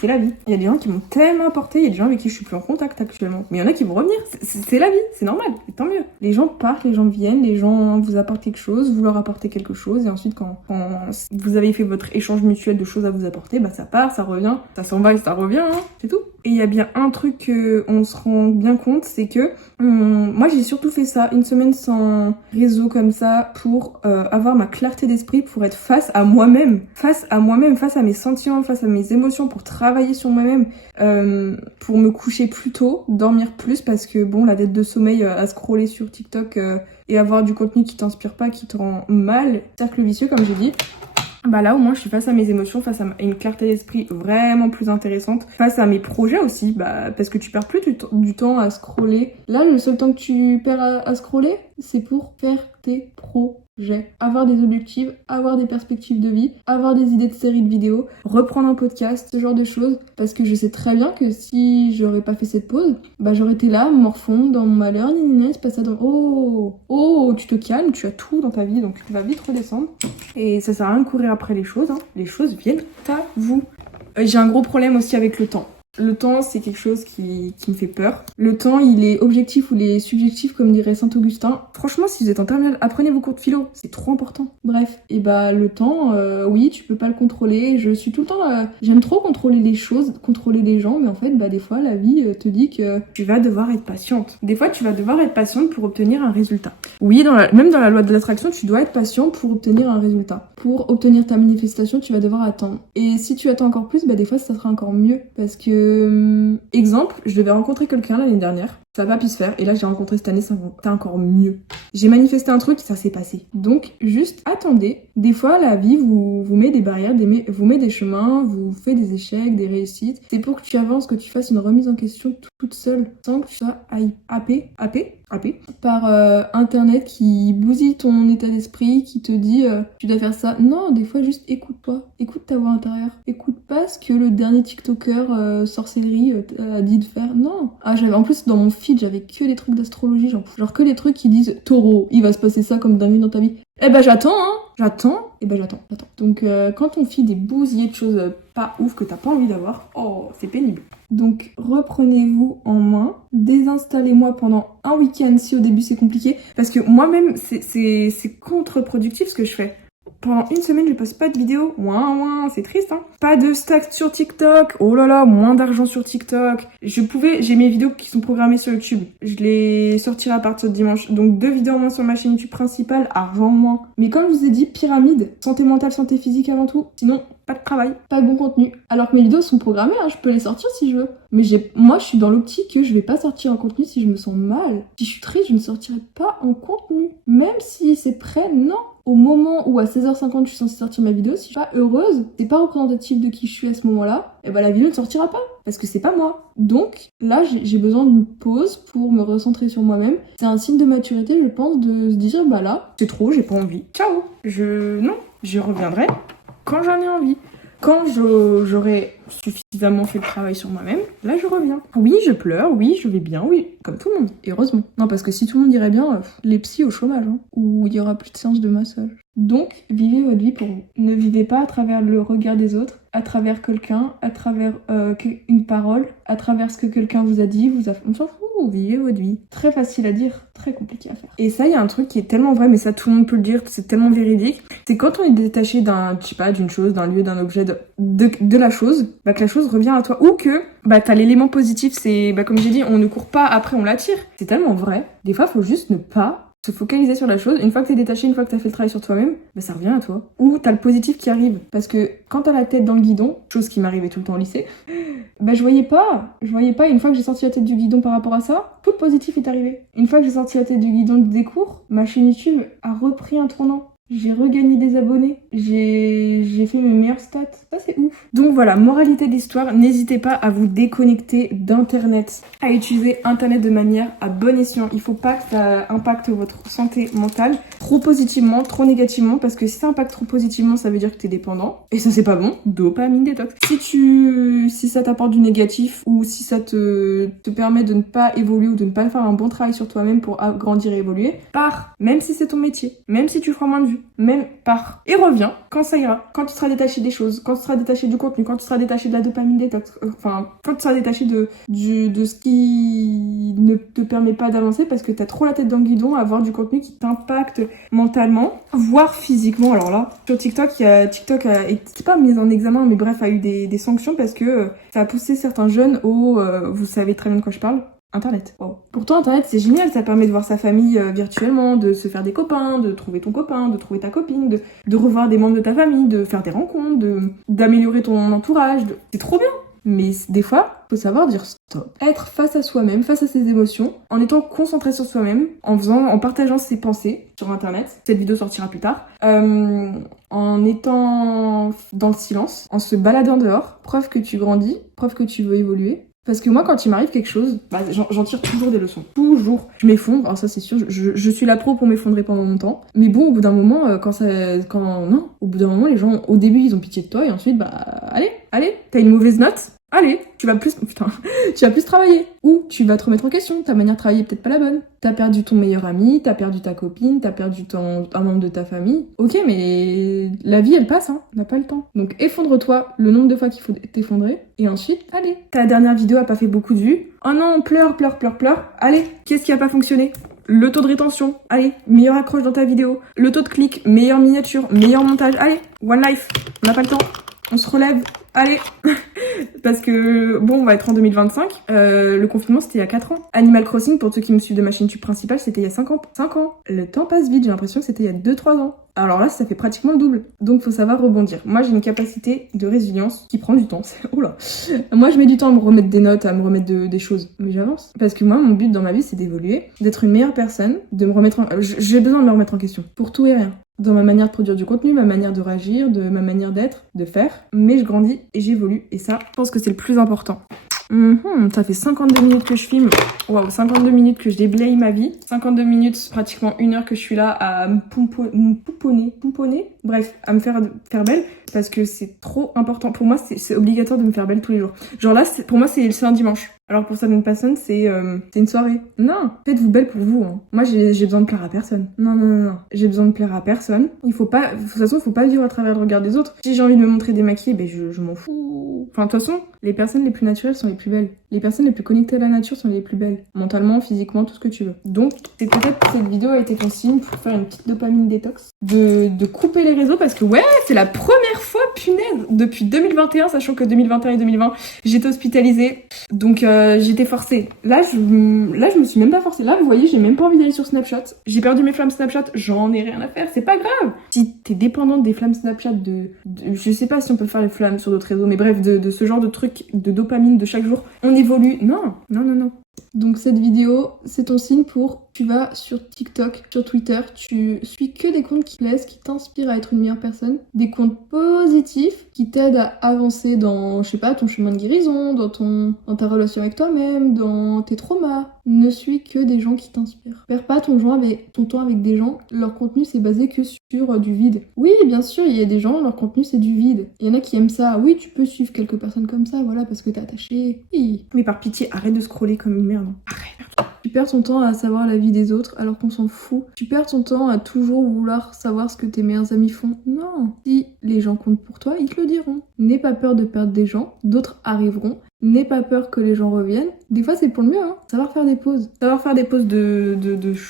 C'est la vie. Il y a des gens qui m'ont tellement apporté, il y a des gens avec qui je suis plus en contact actuellement. Mais il y en a qui vont revenir. C'est la vie, c'est normal. Et tant mieux. Les gens partent, les gens viennent, les gens vous apportent quelque chose, vous leur apportez quelque chose. Et ensuite, quand vous avez fait votre échange mutuel de choses à vous apporter, bah ça part, ça revient, ça s'en va et ça revient, hein. C'est tout. Et il y a bien un truc qu'on se rend bien compte, c'est que moi j'ai surtout fait ça, une semaine sans réseau comme ça, pour avoir ma clarté d'esprit, pour être face à moi-même, face à mes sentiments, face à mes émotions, pour travailler sur moi-même, pour me coucher plus tôt, dormir plus, parce que bon, la dette de sommeil à scroller sur TikTok et avoir du contenu qui t'inspire pas, qui te rend mal, cercle vicieux comme j'ai dit. Bah là au moins je suis face à mes émotions, face à une clarté d'esprit vraiment plus intéressante, face à mes projets aussi, bah parce que tu perds plus du temps à scroller. Là le seul temps que tu perds à scroller, c'est pour faire tes projets, avoir des objectifs, avoir des perspectives de vie, avoir des idées de séries de vidéos, reprendre un podcast, ce genre de choses, parce que je sais très bien que si j'aurais pas fait cette pause, bah j'aurais été là, morfond, dans mon malheur, il se passait dans oh, tu te calmes, tu as tout dans ta vie, donc tu vas vite redescendre, et ça sert à rien de courir après les choses, hein. Les choses viennent à vous. J'ai un gros problème aussi avec le temps. Le temps, c'est quelque chose qui me fait peur. Le temps, il est objectif ou il est subjectif, comme dirait Saint-Augustin. Franchement, si vous êtes en terminale, apprenez vos cours de philo, c'est trop important. Bref, et bah le temps, oui, tu peux pas le contrôler. Je suis tout le temps... j'aime trop contrôler les choses, contrôler les gens, mais en fait, bah des fois, la vie te dit que tu vas devoir être patiente. Des fois, tu vas devoir être patiente pour obtenir un résultat. Oui, même dans la loi de l'attraction, tu dois être patient pour obtenir un résultat. Pour obtenir ta manifestation, tu vas devoir attendre. Et si tu attends encore plus, bah des fois, ça sera encore mieux. Parce que exemple, je devais rencontrer quelqu'un l'année dernière, ça n'a pas pu se faire, et là j'ai rencontré cette année, ça va être encore mieux. J'ai manifesté un truc, ça s'est passé. Donc juste attendez. Des fois la vie vous met des barrières, vous met des chemins, vous fait des échecs, des réussites. C'est pour que tu avances, que tu fasses une remise en question toute seule, sans que tu sois happé par internet qui bousille ton état d'esprit, qui te dit tu dois faire ça. Non, des fois juste écoute-toi, écoute ta voix intérieure, écoute pas ce que le dernier TikToker sorcellerie a dit de faire. Non. En plus dans mon feed j'avais que des trucs d'astrologie, genre que des trucs qui disent taureau, il va se passer ça comme dingue dans ta vie. Eh ben j'attends. Donc quand on fait des bousillés de choses pas ouf que t'as pas envie d'avoir, oh c'est pénible. Donc reprenez-vous en main, désinstallez-moi pendant un week-end si au début c'est compliqué, parce que moi-même c'est contre-productif ce que je fais. Pendant une semaine, je poste pas de vidéo. Ouin, c'est triste, hein. Pas de stats sur TikTok. Oh là là, moins d'argent sur TikTok. J'ai mes vidéos qui sont programmées sur YouTube. Je les sortirai à partir de dimanche. Donc 2 vidéos en moins sur ma chaîne YouTube principale, argent en moins. Mais comme je vous ai dit, pyramide, santé mentale, santé physique avant tout. Sinon, pas de travail, pas de bon contenu. Alors que mes vidéos sont programmées, hein, je peux les sortir si je veux. Mais moi, je suis dans l'optique que je vais pas sortir un contenu si je me sens mal. Si je suis triste, je ne sortirai pas un contenu. Même si c'est prêt, non. Au moment où à 16h50 je suis censée sortir ma vidéo, si je suis pas heureuse, c'est pas représentatif de qui je suis à ce moment-là, et bah la vidéo ne sortira pas, parce que c'est pas moi. Donc là j'ai besoin d'une pause pour me recentrer sur moi-même. C'est un signe de maturité, je pense, de se dire bah là, c'est trop, j'ai pas envie. Ciao. Non, je reviendrai quand j'en ai envie. Quand j'aurai suffisamment fait le travail sur moi-même, là je reviens. Oui, je pleure, oui, je vais bien, oui, comme tout le monde, et heureusement. Non, parce que si tout le monde irait bien, les psys au chômage, hein, ou il y aura plus de séances de massage. Donc, vivez votre vie pour vous. Ne vivez pas à travers le regard des autres, à travers quelqu'un, à travers une parole, à travers ce que quelqu'un vous a dit, on s'en fout, vivez votre vie. Très facile à dire, très compliqué à faire. Et ça, il y a un truc qui est tellement vrai, mais ça tout le monde peut le dire, c'est tellement véridique, c'est quand on est détaché d'une chose, d'un lieu, d'un objet, de la chose, bah que la chose revient à toi, ou que bah t'as l'élément positif, c'est comme j'ai dit, on ne court pas après, on l'attire. C'est tellement vrai. Des fois, faut juste ne pas se focaliser sur la chose. Une fois que t'es détaché, une fois que t'as fait le travail sur toi-même, bah ça revient à toi. Ou t'as le positif qui arrive. Parce que quand t'as la tête dans le guidon, chose qui m'arrivait tout le temps au lycée, bah je voyais pas. Une fois que j'ai sorti la tête du guidon par rapport à ça, tout le positif est arrivé. Une fois que j'ai sorti la tête du guidon des cours, ma chaîne YouTube a repris un tournant. J'ai regagné des abonnés, j'ai fait mes meilleures stats, ça c'est ouf. Donc voilà, moralité de l'histoire, n'hésitez pas à vous déconnecter d'internet, à utiliser internet de manière à bon escient. Il faut pas que ça impacte votre santé mentale trop positivement, trop négativement, parce que si ça impacte trop positivement, ça veut dire que t'es dépendant, et ça c'est pas bon, dopamine détox. Si ça t'apporte du négatif, ou si ça te permet de ne pas évoluer, ou de ne pas faire un bon travail sur toi-même pour grandir et évoluer, pars, même si c'est ton métier, même si tu feras moins de vues. Même pars et reviens quand ça ira, quand tu seras détaché des choses, quand tu seras détaché du contenu, quand tu seras détaché de la dopamine détox, quand tu seras détaché de ce qui ne te permet pas d'avancer parce que t'as trop la tête dans le guidon à avoir du contenu qui t'impacte mentalement, voire physiquement. Alors là, sur TikTok, TikTok a été pas mis en examen, mais bref, a eu des sanctions parce que ça a poussé certains jeunes vous savez très bien de quoi je parle, Internet. Wow. Pourtant, Internet, c'est génial, ça permet de voir sa famille virtuellement, de se faire des copains, de trouver ton copain, de trouver ta copine, de revoir des membres de ta famille, de faire des rencontres, d'améliorer ton entourage. C'est trop bien. Mais des fois, faut savoir dire stop. Être face à soi-même, face à ses émotions, en étant concentré sur soi-même, en partageant ses pensées sur Internet. Cette vidéo sortira plus tard. En étant dans le silence, en se baladant dehors. Preuve que tu grandis, preuve que tu veux évoluer. Parce que moi, quand il m'arrive quelque chose, j'en tire toujours des leçons. Toujours. Je m'effondre, alors ça c'est sûr, je suis la pro pour m'effondrer pendant longtemps. Mais bon, au bout d'un moment, au bout d'un moment, les gens, au début, ils ont pitié de toi, et ensuite, allez, t'as une mauvaise note, allez, tu vas plus travailler. Ou tu vas te remettre en question, ta manière de travailler est peut-être pas la bonne. T'as perdu ton meilleur ami, t'as perdu ta copine, t'as perdu un membre de ta famille. Ok, mais la vie, elle passe, hein, on n'a pas le temps. Donc effondre-toi le nombre de fois qu'il faut t'effondrer, et ensuite, allez. Ta dernière vidéo a pas fait beaucoup de vues. Oh non, pleure. Allez, qu'est-ce qui a pas fonctionné ? Le taux de rétention, allez, meilleure accroche dans ta vidéo. Le taux de clic, meilleure miniature, meilleur montage, allez. One life, on n'a pas le temps. On se relève, allez. Parce que, bon, on va être en 2025. Le confinement, c'était il y a 4 ans. Animal Crossing, pour ceux qui me suivent de ma chaîne YouTube principale, c'était il y a 5 ans. 5 ans. Le temps passe vite, j'ai l'impression que c'était il y a 2-3 ans. Alors là, ça fait pratiquement le double. Donc, faut savoir rebondir. Moi, j'ai une capacité de résilience qui prend du temps. Oula. Moi, je mets du temps à me remettre des notes, à me remettre des choses. Mais j'avance. Parce que moi, mon but dans ma vie, c'est d'évoluer, d'être une meilleure personne, de me remettre j'ai besoin de me remettre en question. Pour tout et rien. Dans ma manière de produire du contenu, ma manière de réagir, de ma manière d'être, de faire. Mais je grandis et j'évolue. Et ça, je pense que c'est le plus important. Ça fait 52 minutes que je filme. Waouh, 52 minutes que je déblaye ma vie. 52 minutes, pratiquement 1 heure que je suis là à me pouponner. Bref, à me faire belle. Parce que c'est trop important. Pour moi, c'est obligatoire de me faire belle tous les jours. Genre là, pour moi, c'est un dimanche. Alors pour certaines personnes, c'est une soirée. Non, faites-vous belle pour vous. Hein. Moi, j'ai besoin de plaire à personne. Non, non, non, non. J'ai besoin de plaire à personne. Il faut pas, de toute façon, il faut pas vivre à travers le regard des autres. Si j'ai envie de me montrer démaquillée, ben je m'en fous. Enfin, de toute façon, les personnes les plus naturelles sont les plus belles. Les personnes les plus connectées à la nature sont les plus belles. Mentalement, physiquement, tout ce que tu veux. Donc, c'est peut-être que cette vidéo a été ton signe pour faire une petite dopamine détox. De couper les réseaux parce que ouais, c'est la première fois, punaise, depuis 2021, sachant que 2021 et 2020, j'étais hospitalisée. Donc, j'étais forcée. Là, je me suis même pas forcée. Là, vous voyez, j'ai même pas envie d'aller sur Snapchat. J'ai perdu mes flammes Snapchat, j'en ai rien à faire, c'est pas grave. Si t'es dépendante des flammes Snapchat, je sais pas si on peut faire les flammes sur d'autres réseaux, mais bref, de ce genre de truc, de dopamine de chaque jour, on évolue. Non, non, non, non. Donc cette vidéo, c'est ton signe pour tu vas sur TikTok, sur Twitter, tu suis que des comptes qui plaisent, qui t'inspirent à être une meilleure personne, des comptes positifs qui t'aident à avancer dans, je sais pas, ton chemin de guérison, dans ta relation avec toi-même, dans tes traumas. Ne suis que des gens qui t'inspirent. Perds pas ton temps avec des gens, leur contenu c'est basé que sur du vide. Oui, bien sûr, il y a des gens, leur contenu c'est du vide. Il y en a qui aiment ça. Oui, tu peux suivre quelques personnes comme ça, voilà, parce que t'es attaché. Oui. Mais par pitié, arrête de scroller comme une merde. Arrête. Tu perds ton temps à savoir la vie des autres alors qu'on s'en fout. Tu perds ton temps à toujours vouloir savoir ce que tes meilleurs amis font. Non. Si les gens comptent pour toi, ils te le diront. N'aie pas peur de perdre des gens, d'autres arriveront. N'aie pas peur que les gens reviennent. Des fois, c'est pour le mieux, hein. Savoir faire des pauses. Savoir faire des pauses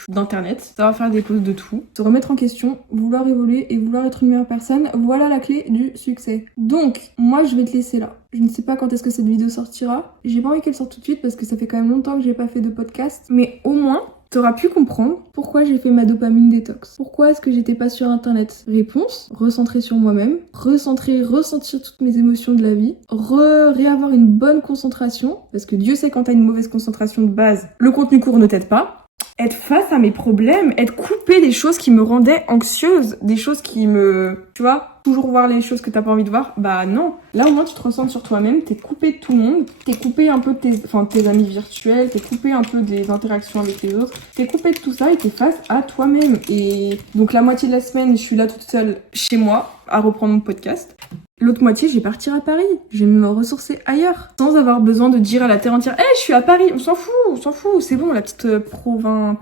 d'internet. Savoir faire des pauses de tout. Se remettre en question, vouloir évoluer et vouloir être une meilleure personne. Voilà la clé du succès. Donc, moi, je vais te laisser là. Je ne sais pas quand est-ce que cette vidéo sortira. J'ai pas envie qu'elle sorte tout de suite parce que ça fait quand même longtemps que j'ai pas fait de podcast. Mais au moins, t'auras pu comprendre pourquoi j'ai fait ma dopamine détox. Pourquoi est-ce que j'étais pas sur internet? Réponse, recentrer sur moi-même, ressentir toutes mes émotions de la vie, réavoir une bonne concentration, parce que Dieu sait quand t'as une mauvaise concentration de base, le contenu court ne t'aide pas. Être face à mes problèmes, être coupée des choses qui me rendaient anxieuse, des choses qui me... Tu vois, toujours voir les choses que t'as pas envie de voir, bah non. Là au moins tu te ressens sur toi-même, t'es coupé de tout le monde, t'es coupé un peu de tes amis virtuels, t'es coupé un peu des interactions avec les autres, t'es coupé de tout ça et t'es face à toi-même. Et donc la moitié de la semaine, je suis là toute seule chez moi à reprendre mon podcast. L'autre moitié, je vais partir à Paris. Je vais me ressourcer ailleurs. Sans avoir besoin de dire à la terre entière, je suis à Paris, on s'en fout. C'est bon, la petite province.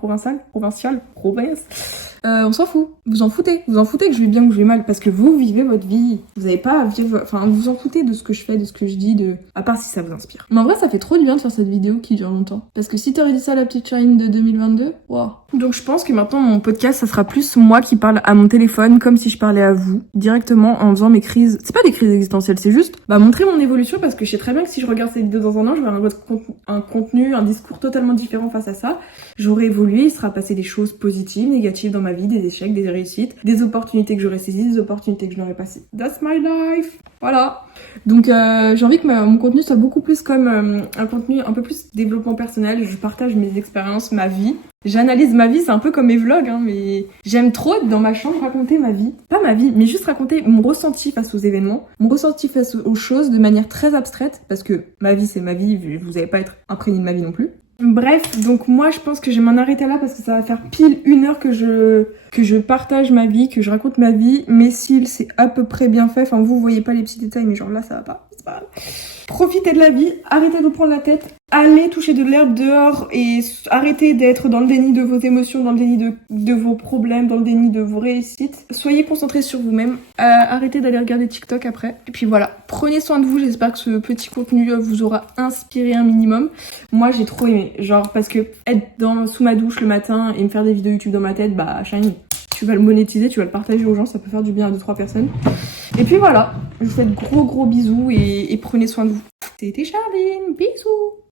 On s'en fout. Vous en foutez que je vais bien ou que je vais mal. Parce que vous vivez votre vie. Vous n'avez pas à vivre... Enfin, vous vous en foutez de ce que je fais, de ce que je dis, à part si ça vous inspire. Mais en vrai, ça fait trop du bien de faire cette vidéo qui dure longtemps. Parce que si t'aurais dit ça à la petite Charline de 2022, waouh. Donc je pense que maintenant, mon podcast, ça sera plus moi qui parle à mon téléphone, comme si je parlais à vous, directement en faisant mes crises. C'est pas des crises existentielles, c'est juste montrer mon évolution, parce que je sais très bien que si je regarde cette vidéo dans un an, je vais avoir un contenu, un discours totalement différent face à ça. J'aurai évolué, il sera passé des choses positives, négatives dans ma vie, des échecs, des réussites, des opportunités que j'aurais saisies, des opportunités que je n'aurais pas saisies. That's my life. Voilà. Donc j'ai envie que mon contenu soit beaucoup plus comme un contenu un peu plus développement personnel. Je partage mes expériences, ma vie. J'analyse ma vie, c'est un peu comme mes vlogs, hein, mais j'aime trop être dans ma chambre raconter ma vie. Pas ma vie, mais juste raconter mon ressenti face aux événements, mon ressenti face aux choses de manière très abstraite, parce que ma vie c'est ma vie, vous n'allez pas être imprégné de ma vie non plus. Bref, donc moi je pense que je vais m'en arrêter là parce que ça va faire pile 1 heure que je partage ma vie, que je raconte ma vie. Mes cils, c'est à peu près bien fait. Enfin, vous voyez pas les petits détails, mais genre là, ça va pas. C'est pas grave. Profitez de la vie, arrêtez de vous prendre la tête, allez toucher de l'herbe dehors et arrêtez d'être dans le déni de vos émotions, dans le déni de vos problèmes, dans le déni de vos réussites. Soyez concentrés sur vous-même, arrêtez d'aller regarder TikTok après. Et puis voilà, prenez soin de vous, j'espère que ce petit contenu vous aura inspiré un minimum. Moi j'ai trop aimé, genre parce que être sous ma douche le matin et me faire des vidéos YouTube dans ma tête, bah shiny. Tu vas le monétiser, tu vas le partager aux gens, ça peut faire du bien à 2-3 personnes. Et puis voilà, je vous fais de gros bisous et prenez soin de vous. C'était Charline, bisous.